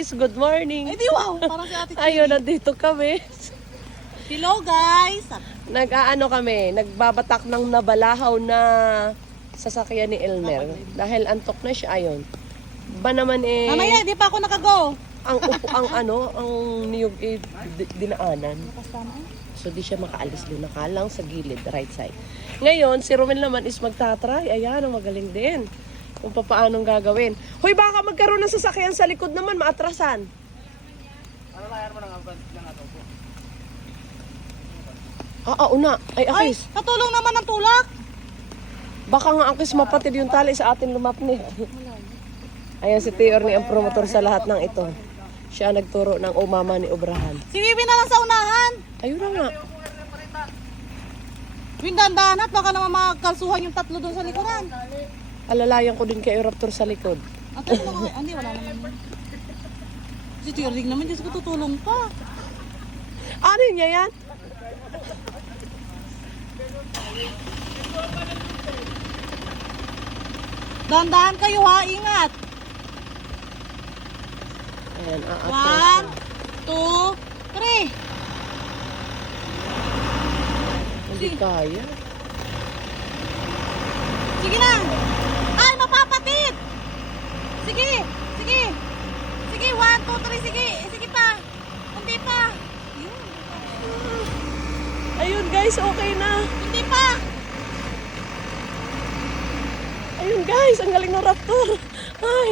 Good morning. Ay, di wow. Parang si Ate Chili. Ayun, nandito kami. Hello, guys. Nag-aano kami, nagbabatak ng nabalahaw na sasakyan ni Elmer. Dahil antok na siya, ayun. Ba naman Mamaya, di pa ako nakago. ang niyog dinaanan. Lakas tama. So di siya makaalis doon, nakalang sa gilid, right side. Ngayon, si Romel naman is magtatry. Ayan, ang magaling din. Kung paanong gagawin. Hoy, baka magkaroon ng sasakyan sa likod naman, maatrasan. Ano layar mo ng ato po? Una. Ay, Ay, Akis. katulong naman ng tulak. Baka nga Akis mapatid yung tali sa atin lumapnit. Ayan si Tiorni ang promotor sa lahat ng ito. Siya nagturo ng umama ni Obrahan. Si Bibi na lang sa unahan. Ayun na nga. Windandahan at baka naman magkalsuhan yung tatlo doon sa likuran. Alalayan ko din kay Raptor sa likod. Ate, hindi, wala naman. Si Tiordig naman, Diyos ko, tutulong pa. Ano niya yan? Dahan-dahan kayo ha, ingat. Ayan, aatras. 1, 2, 3. Hindi kaya. Sige na. Ay, mapapatid. Sige, sige. Sige, 1, 2, 3, sige. Sige pa. Hindi pa. Ayun guys, okay na. Hindi pa. Ayun guys, ang galing ng Raptor. Ay,